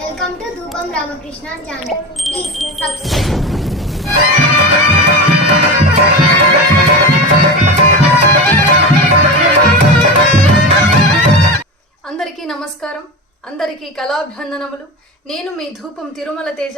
Welcome to ధూపం అందరికీ నమస్కారం. అందరికీ కళాభ్యందనములు నేను మీ ధూపం తిరుమల తేజ.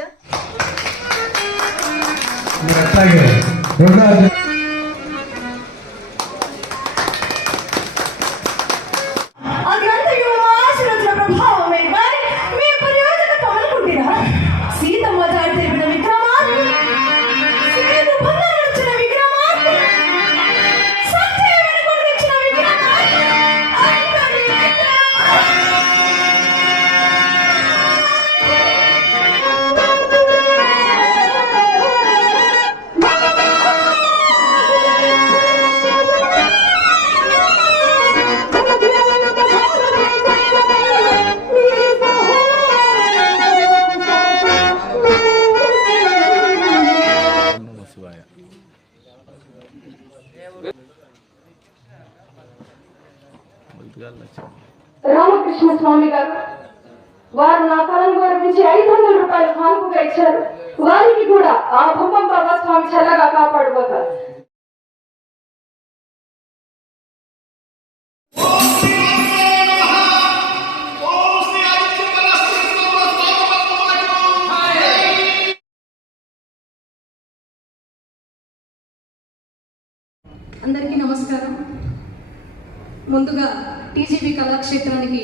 ముందుగా టీజీబీ కళాక్షేత్రానికి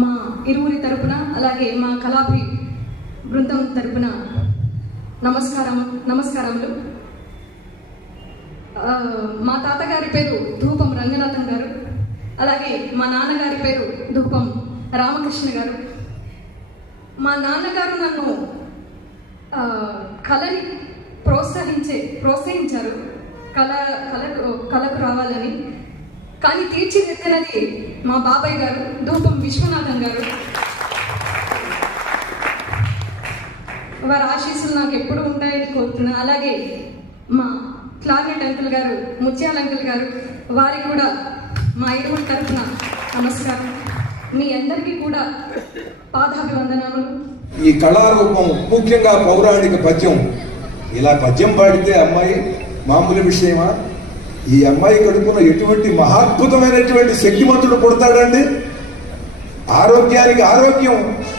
మా ఇరువురి తరపున అలాగే మా కళాభి బృందం తరపున నమస్కారం నమస్కారములు. మా తాతగారి పేరు ధూపం రంగనాథన్ గారు. అలాగే మా నాన్నగారి పేరు ధూపం రామకృష్ణ గారు. మా నాన్నగారు నన్ను కళని ప్రోత్సహించే ప్రోత్సహించారు. కళ కళకు కళకు రావాలని కానీ తీర్చిదిద్దినది మా బాబాయ్ గారు ధూపం విశ్వనాథన్ గారు. వారి ఆశీస్సులు నాకు ఎప్పుడు ఉంటాయని కోరుతున్నాను అలాగే మా క్లారినెట్ అంకుల్ గారు ముత్యాల అంకుల్ గారు వారికి కూడా మా ఇరువురి తరఫున నమస్కారం. మీ అందరికీ కూడా పాదాభివందనాలు. ఈ కళారూపం ముఖ్యంగా పౌరాణిక పద్యం. ఇలా పద్యం పాడితే అమ్మాయి మామూలు విషయమా? ఈ అమ్మాయి కడుపున ఎటువంటి మహాద్భుతమైనటువంటి శక్తిమంతుడు పుడతాడండి? ఆరోగ్యానికి ఆరోగ్యం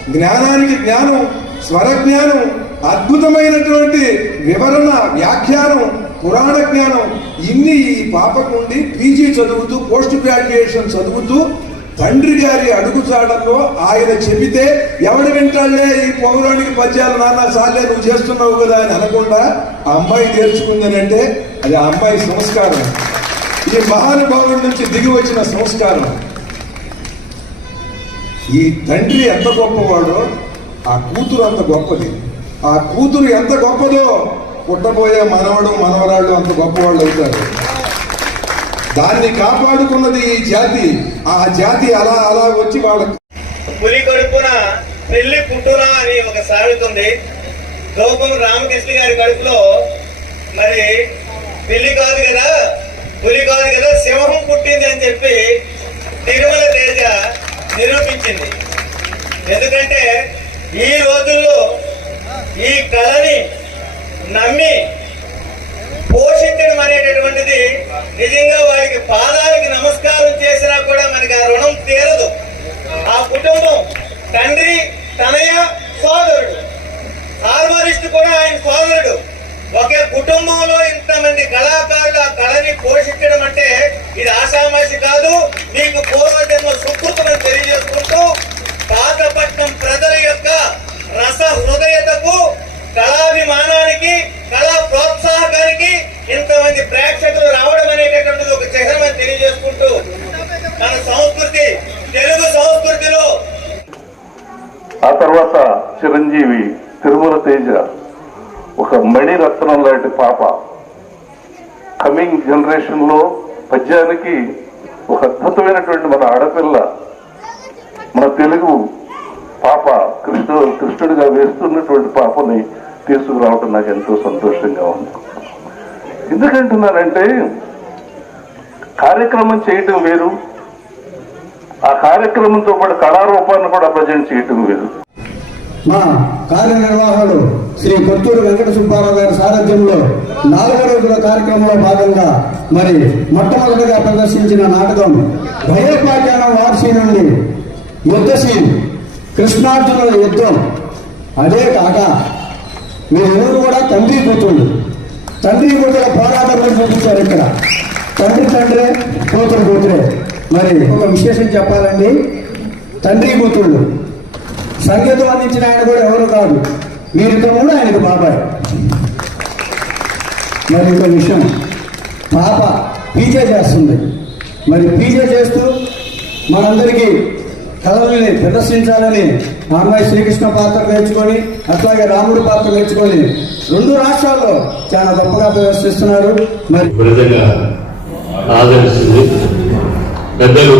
జ్ఞానానికి జ్ఞానం స్వర జ్ఞానం అద్భుతమైనటువంటి వివరణ వ్యాఖ్యానం పురాణ జ్ఞానం ఇన్ని ఈ పాపకుండి పీజీ చదువుతూ పోస్ట్ గ్రాడ్యుయేషన్ చదువుతూ తండ్రి గారి అడుగుజాడల్లో ఆయన చెబితే ఎవడు వింటాళ్ళే ఈ పౌరాణిక పద్యాలు నాన్న సార్లే నువ్వు చేస్తున్నావు కదా అని అనకుండా ఆ అమ్మాయి నేర్చుకుందనంటే అది ఆ అమ్మాయి సంస్కారం. ఈ మహానుభావుడి నుంచి దిగి వచ్చిన సంస్కారం. ఈ తండ్రి ఎంత గొప్పవాడో ఆ కూతురు అంత గొప్పది. ఆ కూతురు ఎంత గొప్పదో పుట్టబోయే మనవడు మనవరాళ్ళు అంత గొప్పవాళ్ళు అవుతారు. దాన్ని కాపాడుకున్నది ఈ జాతి. ఆ జాతి అలా అలా వచ్చి వాళ్ళ పులి కడుపున పెళ్ళి పుట్టునా అని ఒక సామెత ఉంది రామకృష్ణ గారి కడుపులో మరి పెళ్ళి కాదు కదా పులి కాదు కదా సింహం పుట్టింది అని చెప్పి తిరుమల తేజ నిరూపించింది. ఎందుకంటే ఈ రోజుల్లో ఈ కళని నమ్మి చేయడం అనేటటువంటిది నిజంగా వారికి పాదాలకి నమస్కారం చేసినా కూడా మనకి ఆ రుణం తీరదు. ఆ కుటుంబం తండ్రి తనయ సోదరుడు. హార్మోనిస్ట్ కూడా ఆయన సోదరుడు. ఒకే కుటుంబంలో ఇంతమంది కళాకారులు ఆ కళని పోషించడం అంటే ఇది ఆషామాషి కాదు మీకు పూర్వజన్మ సుకృతమని తెలియజేసుకుంటూ పాతపట్నం ప్రజల యొక్క రస హృదయతకు కళాభిమానానికి కళా ప్రోత్సాహకానికి ఇంతమంది ప్రేక్షకులు రావడం అనేటటువంటిది ఒక చిహ్నమని తెలియజేసుకుంటూ మన సంస్కృతి తెలుగు సంస్కృతిలో ఆ తర్వాత చిరంజీవి తిరుమల తేజ ఒక మణి రత్నం లాంటి పాప. కమింగ్ జనరేషన్లో పద్యానికి ఒక అద్భుతమైనటువంటి మన ఆడపిల్ల మన తెలుగు పాప కృష్ణు కృష్ణుడిగా వేస్తున్నటువంటి పాపని తీసుకురావటం నాకు ఎంతో సంతోషంగా ఉంది. ఎందుకంటున్నానంటే కార్యక్రమం చేయటం వేరు. ఆ కార్యక్రమంతో పాటు కళారూపాన్ని కూడా ప్రజెంట్ చేయటం వేరు. మా కార్యనిర్వాహకుడు శ్రీ కొత్తూరు వెంకట సుబ్బారావు గారి సారథ్యంలో నాలుగు రోజుల కార్యక్రమంలో భాగంగా మరి మొట్టమొదటిగా ప్రదర్శించిన నాటకం భయోపాఖ్యానం వార్సీ నుండి యుద్ధశీన్ కృష్ణార్జునుల యుద్ధం. అదే కాక వీరెవరు కూడా తండ్రి కూతుళ్ళు. తండ్రి కూతుల పోరాటం చూపించారు ఇక్కడ. తండ్రి తండ్రే కూతురు కూతురే. మరి ఒక విశేషం చెప్పాలండి. తండ్రి కూతుళ్ళు. సంగీతం అందించిన ఆయన కూడా ఎవరు కాదు. వీరి తమ్ముడు ఆయనకు బాబాయ్. మరి ఇంకో విషయం. పాప పీజే చేస్తుంది. మరి పీజే చేస్తూ మనందరికీ కళల్ని ప్రదర్శించాలని మా అమ్మాయి శ్రీకృష్ణ పాత్ర నేర్చుకొని అట్లాగే రాముడు పాత్ర నేర్చుకొని రెండు రాష్ట్రాల్లో చాలా గొప్పగా ప్రదర్శిస్తున్నారు. మరి ఆదరిస్తుంది పెద్దలు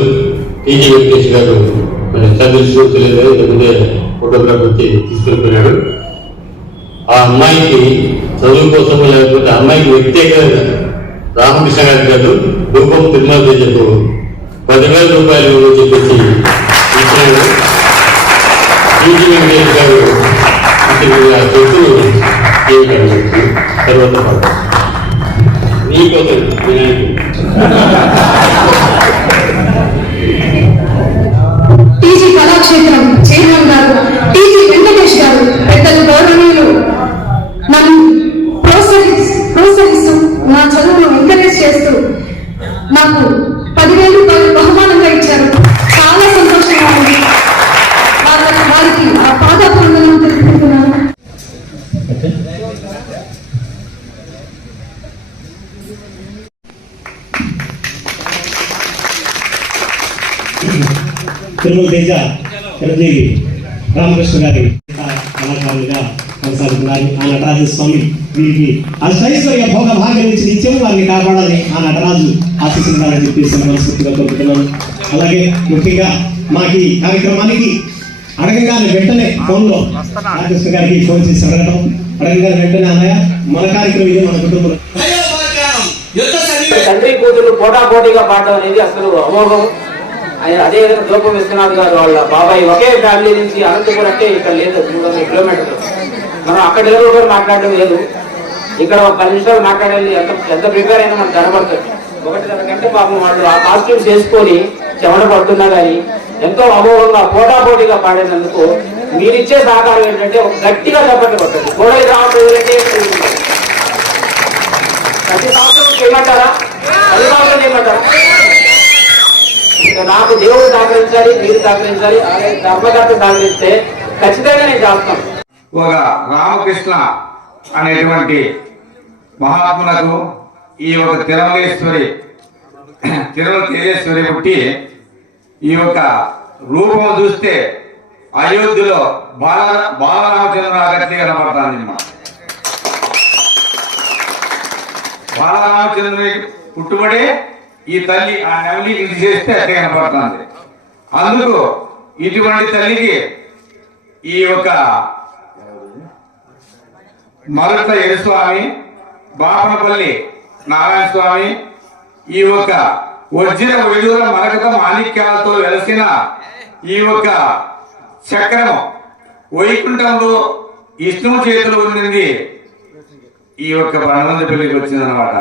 టీజీ వెంకటేష్ గారు. మరి తెలుసు తెలియదు లేకపోతే ఫోటోగ్రాఫ్ వచ్చి తీసుకెళ్ళిపోయాడు ఆ అమ్మాయికి చదువు కోసం లేకపోతే అమ్మాయికి వ్యక్తిగత రామకృష్ణ గారి గారు రూపం తిరుమల తేజకు పదివేల రూపాయలు చెప్పేసి ఇచ్చినాడు టీజీ వెంకటేష్ గారు ఇచ్చిన చెట్టు తర్వాత నీకోసం వినాయకుడు. తిరుమల తేజ చిరంజీవి రామకృష్ణ గారి కళాకారులుగా కొనసాగుతున్నారు. ఆ నటరాజు స్వామి వీరికి అష్టైశ్వర్య భోగ భాగ్యం నుంచి నిత్యం వారిని కాపాడాలని ఆ నటరాజు ఆశిస్తున్నారని చెప్పేసి మనస్ఫూర్తిగా కోరుకుంటున్నాను. అలాగే ముఖ్యంగా మాకు ఈ కార్యక్రమానికి అడగగానే వెంటనే ఫోన్లో రామకృష్ణ గారికి ఫోన్ చేసి అడగడం అడగగానే వెంటనే అన్నయ్య మన కార్యక్రమం ఇదే మన కుటుంబం. తండ్రి కూతురు పోటా పోటీగా పాడడం అనేది అసలు అమోఘం. ఆయన అదేవిధంగా దూపం విశ్వనాథ్ గారు వాళ్ళ బాబాయ్ ఒకే ఫ్యామిలీ నుంచి అనంతపురం అంటే ఇక్కడ లేదు మూడు వందల కిలోమీటర్లు. మనం అక్కడ ఎవరు కూడా మాట్లాడడం లేదు. ఇక్కడ ఒక పది నిమిషాలు మాట్లాడాలి ఎంత ఎంత ప్రిపేర్ అయినా మనకు కనబడుతుంది ఒకటిన్నర గంట పాపం వాళ్ళు ఆ కాస్ట్యూమ్స్ వేసుకొని చెమట పడుతున్నా కానీ ఎంతో అమోఘంగా పోటాపోటీగా పాడినందుకు మీరిచ్చే సహకారం ఏంటంటే ఒక గట్టిగా చెప్పండి కొట్టండి. గోడలు రావట్లేదు అంటే ప్రతి సంవత్సరం చేయమంటారా? పది సంవత్సరం చేయమంటారా? ఇక నాకు దేవుడు సహకరించాలి మీరు సహకరించాలి అలాగే ధర్మకర్త సహకరిస్తే ఖచ్చితంగా నేను చేస్తాను ఒక రామకృష్ణ అనేటువంటి మహాత్మునకు ఈ ఒక తిరుమలేశ్వరి తిరుమల తేజేశ్వరి పుట్టి ఈ యొక్క రూపం చూస్తే అయోధ్యలో బాల బాలరామచంద్ర కనపడతాను కనపడుతుంది అన్నమాట బాలరామచంద్రుని పుట్టుబడి ఈ తల్లి ఆ నవలి ఇది చేస్తే అట్టే కనపడుతుంది అందుకు ఇటువంటి తల్లికి ఈ యొక్క మరొక స్వామి బాపనపల్లి నారాయణ స్వామి ఈ యొక్క వజ్ర విడుదల మరకత మాణిక్యాలతో వెలసిన ఈ యొక్క చక్రం వైకుంఠంలో విష్ణువు చేతిలో ఉండింది. ఈ యొక్క పనమంది పెళ్ళికి వచ్చిందనమాట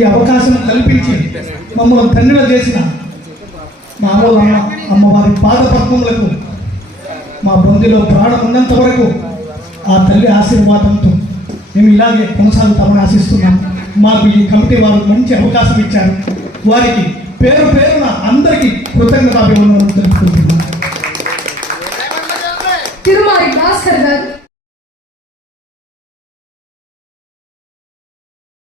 ఈ అవకాశం కల్పించి మమ్మల్ని తండ్రిలో చేసిన మా అమ్మ అమ్మవారి పాదపద్మములకు మా బంధులో ప్రాణం ఉన్నంత వరకు ఆ తల్లి ఆశీర్వాదంతో మేము ఇలాగే కొనసాగుతామని ఆశిస్తున్నాం. మాకు ఈ కమిటీ వారు మంచి అవకాశం ఇచ్చారు. వారికి పేరు పేరున అందరికీ కృతజ్ఞతాభివందనలు తెలుపుకుంటున్నాం. తిరుమల భాస్కర్ గారు